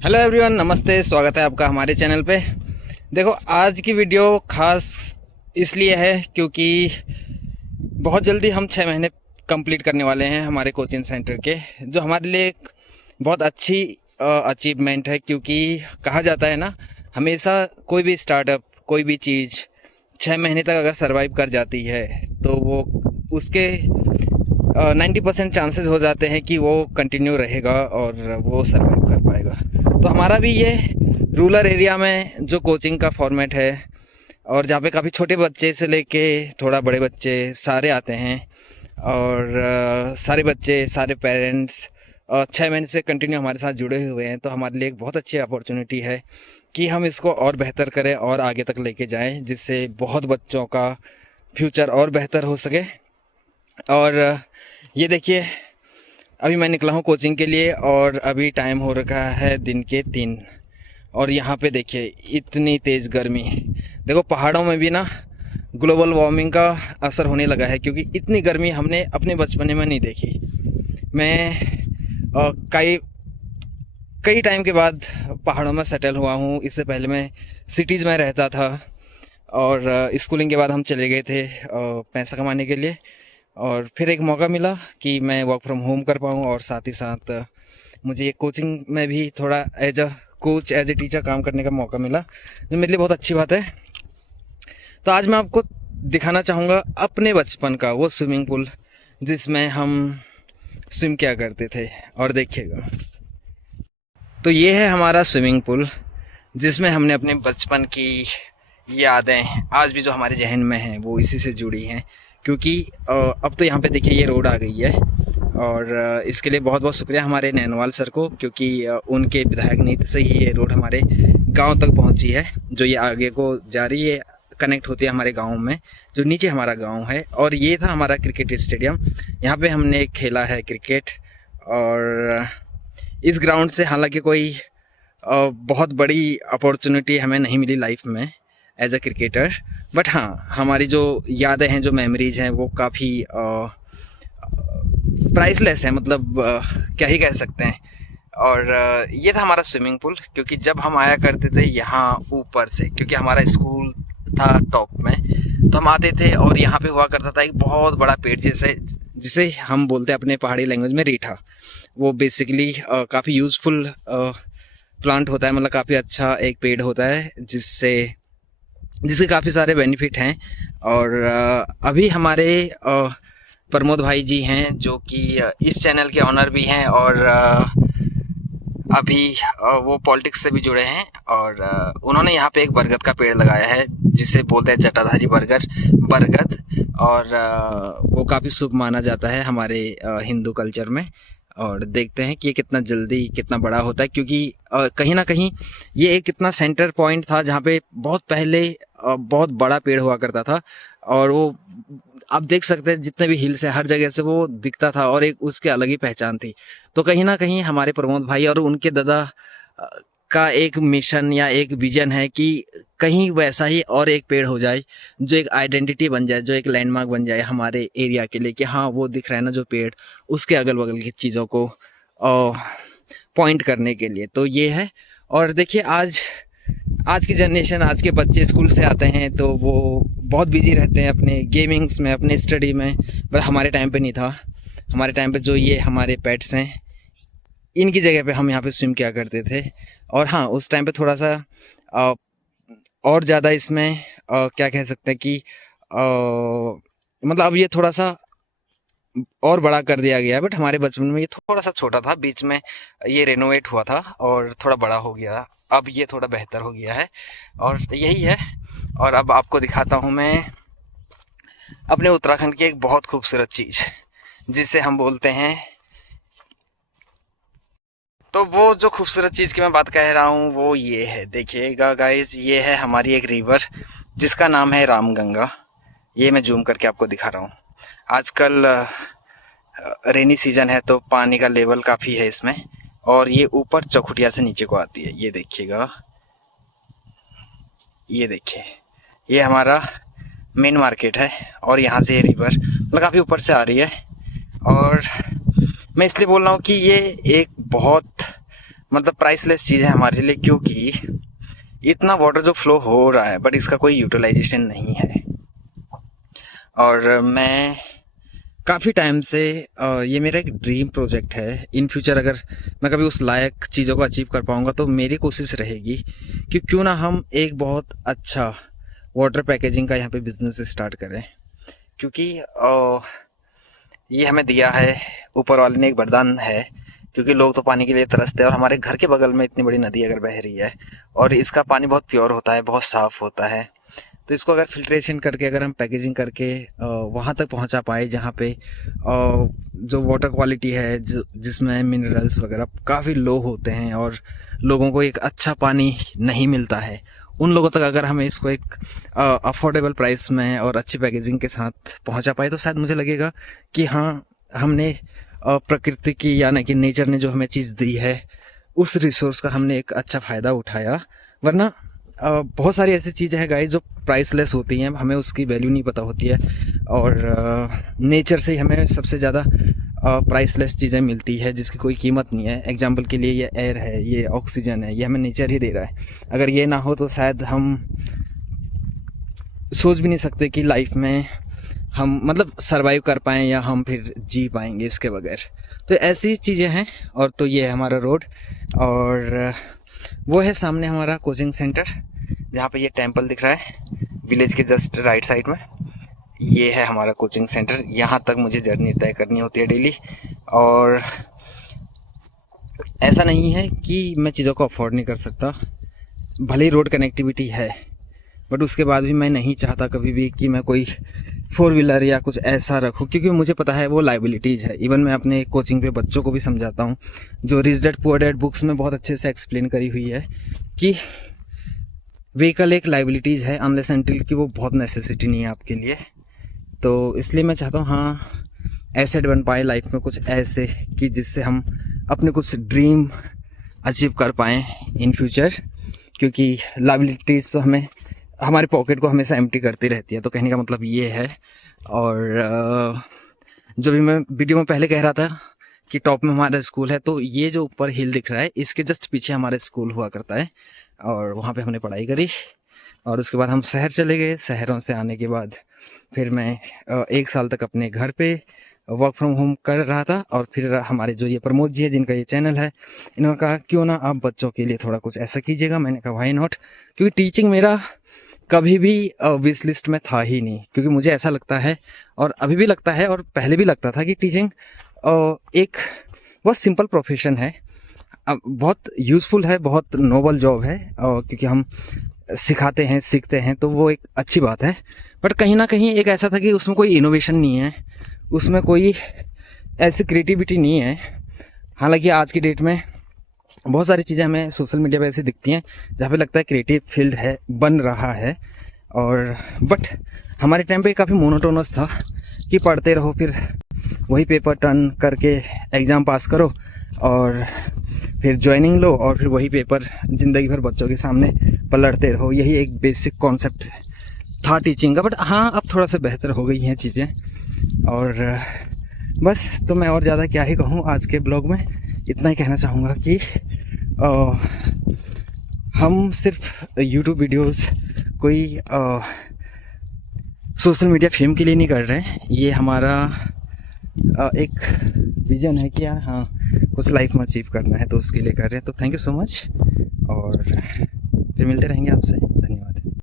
Hello everyone, नमस्ते। स्वागत है आपका हमारे चैनल पे। देखो, आज की वीडियो खास इसलिए है क्योंकि बहुत जल्दी हम 6 महीने कंप्लीट करने वाले हैं हमारे कोचिंग सेंटर के, जो हमारे लिए एक बहुत अच्छी अचीवमेंट है। क्योंकि कहा जाता है ना, हमेशा कोई भी स्टार्टअप, कोई भी चीज़ 6 महीने तक अगर सरवाइव कर जाती है तो वो उसके 90% चांसेस हो जाते हैं कि वो कंटिन्यू रहेगा और वो सरवाइव कर पाएगा। तो हमारा भी ये रूरल एरिया में जो कोचिंग का फॉर्मेट है, और जहाँ पे काफ़ी छोटे बच्चे से लेके थोड़ा बड़े बच्चे सारे आते हैं, और सारे बच्चे, सारे पेरेंट्स 6 महीने से कंटिन्यू हमारे साथ जुड़े हुए हैं। तो हमारे लिए एक बहुत अच्छी अपॉर्चुनिटी है कि हम इसको और बेहतर करें और आगे तक लेके जाएं, जिससे बहुत बच्चों का फ्यूचर और बेहतर हो सके। और ये देखिए, अभी मैं निकला हूँ कोचिंग के लिए और अभी टाइम हो रखा है दिन के 3। और यहाँ पे देखिए इतनी तेज़ गर्मी। देखो, पहाड़ों में भी ना ग्लोबल वार्मिंग का असर होने लगा है, क्योंकि इतनी गर्मी हमने अपने बचपने में नहीं देखी। मैं कई कई टाइम के बाद पहाड़ों में सेटल हुआ हूँ। इससे पहले मैं सिटीज़ में रहता था, और स्कूलिंग के बाद हम चले गए थे पैसा कमाने के लिए। और फिर एक मौका मिला कि मैं वर्क फ्रॉम होम कर पाऊँ, और साथ ही साथ मुझे ये कोचिंग में भी थोड़ा as a coach, as a teacher काम करने का मौका मिला, जो मेरे लिए बहुत अच्छी बात है। तो आज मैं आपको दिखाना चाहूँगा अपने बचपन का वो स्विमिंग पूल जिसमें हम स्विम किया करते थे। और देखिएगा, तो ये है हमारा स्विमिंग पूल जिसमें हमने अपने बचपन की यादें आज भी जो हमारे जहन में हैं वो इसी से जुड़ी हैं। क्योंकि अब तो यहाँ पे देखिए ये रोड आ गई है, और इसके लिए बहुत बहुत शुक्रिया हमारे नैनवाल सर को, क्योंकि उनके विधायक नीति से ही ये रोड हमारे गांव तक पहुंची है, जो ये आगे को जा रही है, कनेक्ट होती है हमारे गांव में, जो नीचे हमारा गांव है। और ये था हमारा क्रिकेट स्टेडियम, यहाँ पे हमने खेला है क्रिकेट। और इस ग्राउंड से हालांकि कोई बहुत बड़ी अपॉर्चुनिटी हमें नहीं मिली लाइफ में एज अ क्रिकेटर, बट हाँ, हमारी जो यादें हैं, जो मेमोरीज हैं, वो काफ़ी प्राइसलेस है। मतलब क्या ही कह सकते हैं। और ये था हमारा स्विमिंग पूल, क्योंकि जब हम आया करते थे यहाँ ऊपर से, क्योंकि हमारा स्कूल था टॉप में, तो हम आते थे और यहाँ पे हुआ करता था एक बहुत बड़ा पेड़, जिसे हम बोलते हैं अपने पहाड़ी लैंग्वेज में रीठा। वो बेसिकली काफ़ी यूज़फुल प्लांट होता है, मतलब काफ़ी अच्छा एक पेड़ होता है जिसके काफ़ी सारे बेनिफिट हैं। और अभी हमारे प्रमोद भाई जी हैं, जो कि इस चैनल के ऑनर भी हैं, और अभी वो पॉलिटिक्स से भी जुड़े हैं। और उन्होंने यहाँ पे एक बरगद का पेड़ लगाया है, जिसे बोलते हैं जटाधारी बरगद। और वो काफ़ी शुभ माना जाता है हमारे हिंदू कल्चर में। और देखते हैं कि ये कितना जल्दी कितना बड़ा होता है, क्योंकि कहीं ना कहीं ये एक कितना सेंटर पॉइंट था जहाँ पे बहुत पहले बहुत बड़ा पेड़ हुआ करता था। और वो आप देख सकते हैं, जितने भी हिल्स है हर जगह से वो दिखता था, और एक उसकी अलग ही पहचान थी। तो कहीं ना कहीं हमारे प्रमोद भाई और उनके दादा का एक मिशन या एक विजन है कि कहीं वैसा ही और एक पेड़ हो जाए, जो एक आइडेंटिटी बन जाए, जो एक लैंडमार्क बन जाए हमारे एरिया के लिए, कि हाँ, वो दिख रहा है ना जो पेड़, उसके अगल बगल की चीज़ों को पॉइंट करने के लिए। तो ये है। और देखिए, आज की जनरेशन, आज के बच्चे स्कूल से आते हैं तो वो बहुत बिजी रहते हैं अपने गेमिंग्स में, अपने स्टडी में। पर हमारे टाइम पे नहीं था। हमारे टाइम पे जो ये हमारे पेट्स हैं, इनकी जगह पे हम यहाँ पे स्विम किया करते थे। और हाँ, उस टाइम पे थोड़ा सा और ज़्यादा इसमें क्या कह सकते हैं कि मतलब अब ये थोड़ा सा और बड़ा कर दिया गया है, बट हमारे बचपन में ये थोड़ा सा छोटा था। बीच में ये रेनोवेट हुआ था और थोड़ा बड़ा हो गया, अब ये थोड़ा बेहतर हो गया है। और यही है। और अब आपको दिखाता हूँ मैं अपने उत्तराखंड की एक बहुत खूबसूरत चीज़, जिसे हम बोलते हैं, तो वो जो खूबसूरत चीज़ की मैं बात कह रहा हूँ वो ये है। देखिएगा गाइस, ये है हमारी एक रिवर जिसका नाम है रामगंगा। ये मैं जूम करके आपको दिखा रहा हूँ। आजकल रेनी सीजन है तो पानी का लेवल काफ़ी है इसमें, और ये ऊपर चौखुटिया से नीचे को आती है। ये देखिएगा, ये देखिए, ये हमारा मेन मार्केट है, और यहाँ से ये रिवर मतलब काफ़ी ऊपर से आ रही है। और मैं इसलिए बोल रहा हूँ कि ये एक बहुत मतलब प्राइसलेस चीज़ है हमारे लिए, क्योंकि इतना वाटर जो फ्लो हो रहा है बट इसका कोई यूटिलाइजेशन नहीं है। और मैं काफ़ी टाइम से ये मेरा एक ड्रीम प्रोजेक्ट है। इन फ्यूचर अगर मैं कभी उस लायक चीज़ों को अचीव कर पाऊँगा तो मेरी कोशिश रहेगी कि क्यों ना हम एक बहुत अच्छा वाटर पैकेजिंग का यहाँ पे बिज़नेस स्टार्ट करें। क्योंकि ये हमें दिया है ऊपर वाले ने, एक वरदान है। क्योंकि लोग तो पानी के लिए तरसते हैं और हमारे घर के बगल में इतनी बड़ी नदी अगर बह रही है और इसका पानी बहुत प्योर होता है, बहुत साफ़ होता है, तो इसको अगर फिल्ट्रेशन करके अगर हम पैकेजिंग करके वहाँ तक पहुँचा पाए जहाँ पे जो वाटर क्वालिटी है जिसमें मिनरल्स वगैरह काफ़ी लो होते हैं और लोगों को एक अच्छा पानी नहीं मिलता है, उन लोगों तक अगर हमें इसको एक अफोर्डेबल प्राइस में और अच्छी पैकेजिंग के साथ पहुँचा पाए तो शायद मुझे लगेगा कि हाँ, हमने प्रकृति की यानी कि नेचर ने जो हमें चीज़ दी है उस रिसोर्स का हमने एक अच्छा फ़ायदा उठाया। वरना बहुत सारी ऐसी चीज़ें हैं गाइस जो प्राइसलेस होती हैं, हमें उसकी वैल्यू नहीं पता होती है और नेचर से ही हमें सबसे ज़्यादा प्राइसलेस चीज़ें मिलती है जिसकी कोई कीमत नहीं है। एग्जांपल के लिए ये एयर है, ये ऑक्सीजन है, ये हमें नेचर ही दे रहा है। अगर ये ना हो तो शायद हम सोच भी नहीं सकते कि लाइफ में हम मतलब सरवाइव कर पाएँ या हम फिर जी पाएंगे इसके बगैर। तो ऐसी चीज़ें हैं। और तो ये है हमारा रोड और वो है सामने हमारा कोचिंग सेंटर जहाँ पे ये टेंपल दिख रहा है विलेज के जस्ट राइट साइड में। ये है हमारा कोचिंग सेंटर, यहाँ तक मुझे जर्नी तय करनी होती है डेली। और ऐसा नहीं है कि मैं चीज़ों को अफोर्ड नहीं कर सकता, भले ही रोड कनेक्टिविटी है बट उसके बाद भी मैं नहीं चाहता कभी भी कि मैं कोई 4 व्हीलर या कुछ ऐसा रखूँ, क्योंकि मुझे पता है वो लाइबिलिटीज़ है। इवन मैं अपने कोचिंग पे बच्चों को भी समझाता हूँ, जो rich dad poor dad books में बहुत अच्छे से एक्सप्लेन करी हुई है कि व्हीकल एक लाइबिलिटीज़ है अनलेस अनटिल कि वो बहुत नेसेसिटी नहीं है आपके लिए। तो इसलिए मैं चाहता हूँ हाँ, एसेट बन पाए लाइफ में कुछ ऐसे कि जिससे हम अपने कुछ ड्रीम अचीव कर पाएँ इन फ्यूचर। क्योंकि लाइबिलिटीज़ तो हमें हमारे पॉकेट को हमेशा एम्प्टी करती रहती है। तो कहने का मतलब ये है। और जो भी मैं वीडियो में पहले कह रहा था कि टॉप में हमारा स्कूल है, तो ये जो ऊपर हिल दिख रहा है इसके जस्ट पीछे हमारा स्कूल हुआ करता है और वहाँ पे हमने पढ़ाई करी। और उसके बाद हम शहर चले गए। शहरों से आने के बाद फिर मैं 1 साल तक अपने घर पे वर्क फ्रॉम होम कर रहा था। और फिर हमारे जो ये प्रमोद जी है जिनका ये चैनल है, इन्होंने कहा क्यों ना आप बच्चों के लिए थोड़ा कुछ ऐसा कीजिएगा। मैंने कहा व्हाई नॉट, क्योंकि टीचिंग मेरा कभी भी विश लिस्ट में था ही नहीं। क्योंकि मुझे ऐसा लगता है और अभी भी लगता है और पहले भी लगता था कि टीचिंग एक बहुत सिंपल प्रोफेशन है, बहुत यूज़फुल है, बहुत नोबल जॉब है। और क्योंकि हम सिखाते हैं, सीखते हैं, तो वो एक अच्छी बात है। बट कहीं ना कहीं एक ऐसा था कि उसमें कोई इनोवेशन नहीं है, उसमें कोई ऐसी क्रिएटिविटी नहीं है। हालांकि आज की डेट में बहुत सारी चीज़ें हमें सोशल मीडिया पे ऐसी दिखती हैं जहाँ पे लगता है क्रिएटिव फील्ड है, बन रहा है। और बट हमारे टाइम पे काफ़ी मोनोटोनस था कि पढ़ते रहो, फिर वही पेपर टर्न करके एग्ज़ाम पास करो और फिर ज्वाइनिंग लो और फिर वही पेपर ज़िंदगी भर बच्चों के सामने पलटते रहो। यही एक बेसिक कॉन्सेप्ट था टीचिंग का। बट हाँ, अब थोड़ा सा बेहतर हो गई हैं चीज़ें। और बस, तो मैं और ज़्यादा क्या ही कहूँ, आज के ब्लॉग में इतना ही कहना चाहूँगा कि हम सिर्फ यूट्यूब वीडियोस कोई सोशल मीडिया फेम के लिए नहीं कर रहे हैं। ये हमारा एक विजन है कि यार हाँ, कुछ लाइफ में अचीव करना है, तो उसके लिए कर रहे हैं। तो थैंक यू सो मच और फिर मिलते रहेंगे आपसे। धन्यवाद।